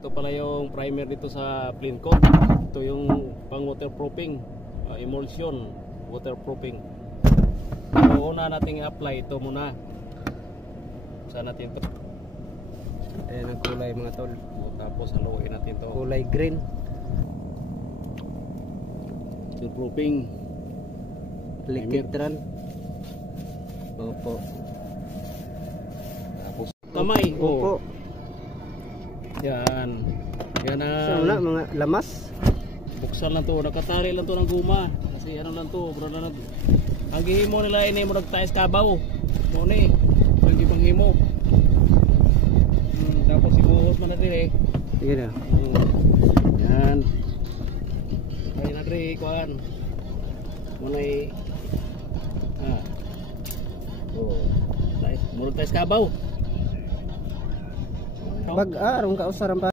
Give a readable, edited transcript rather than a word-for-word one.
Ito pala yung primer dito sa plain coat. Ito yung pang waterproofing, emulsion waterproofing. So una nating i-apply ito muna. Saan natin ito? Ayan ang kulay mga tol. Tapos haluin natin ito. Kulay green. Waterproofing. Liquid run. Opo. Tapos kamay. Opo. Yan. Yan Saan na mga lamas? Buksan lang to, nakatali lang to ng guma. Kasi ano lang to, bro na ang gihimo nila ini mo nagtais kabaw. Mo ni, ang gipanghimo. Tapos ibuhos man na dire. Sige na. Yan. Ay na dire kuan. Mo nay oh, tais, mo nagtais kabaw. Bag-aron ka usaran pa.